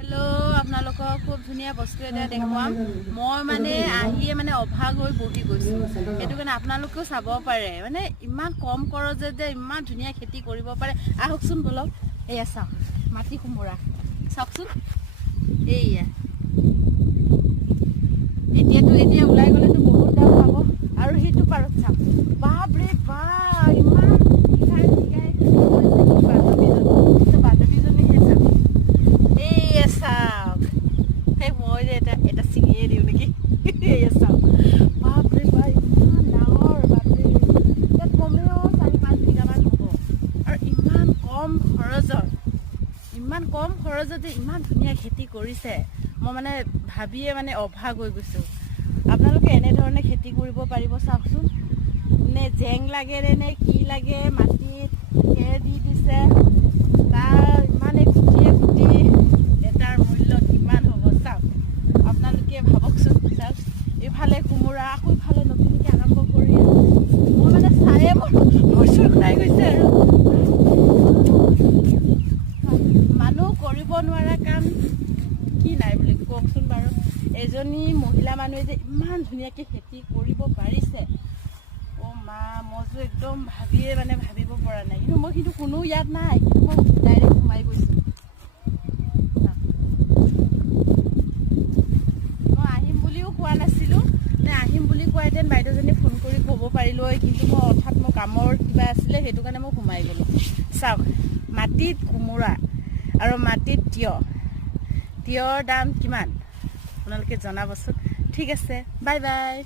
hello আপোনালোকক খুব ধুনিয়া বস্তু এটা দেখুৱাম মই মানে আহিয়ে মানে অভাগ হৈ বহি গৈছো এটো কাৰণে আপোনালোকেও চাব পাৰে মানে ইমান কম খৰচে যে ইমান ধুনিয়া খেতি কৰিব পাৰে আহকচোন বলক এয়া চাওক মাটি কুমৰা চাওকচোন এয়া এতিয়া ওলাই গলেতো বহুত দাম পাব আৰু হেতু পাৰত চাওক বাপ ৰে বাপ ইমান ইমান কম খৰচতে ইমান ধুনিয়া খেতি কৰিছে মই মানে ভাবিয়ে মানে অভাগ হৈ গৈছো আপোনালোকে এনে ধৰণে খেতি কৰিব পাৰিব চাওকচোন নে জেং লাগে নে কি লাগে মাটিত খেৰ দি দিছে তাৰ মানে গুটি এটাৰ মূল্য কিমান হ'ব চাওক আপোনালোকে ভাবকচোন চাওক ইফালে কোমোৰা আকৌ ইফালে নতুনকৈ আৰম্ভ কৰি মই মানে চায়ে মোৰ চুৰ খাই গৈছে আৰু মানুহ কৰিব নোৱাৰা কাম কি নাই বুলি কওকচোন বাৰু এজনী মহিলা মানুহে যে ইমান ধুনীয়াকৈ খেতি কৰিব পাৰিছে অ' মা মইতো একদম ভাবিয়ে মানে ভাবিব পৰা নাই কিন্তু মই কিন্তু কোনো ইয়াত নাই মই ডাইৰেক্ট সোমাই গৈছোঁ মই আহিম বুলিও কোৱা নাছিলোঁ নে আহিম বুলি কোৱাহেঁতেন বাইদেউজনী ফোন কৰি ক'ব পাৰিলোঁ হয় কিন্তু মই অৰ্থাৎ মোৰ কামৰ কিবা আছিলে সেইটো কাৰণে মই সোমাই গ'লোঁ চাওক মাটিত কোমোৰা আৰু মাটিত তিয়ঁৰ দাম কিমান আপোনালোকে জনাবচোন ঠিক আছে বাই বাই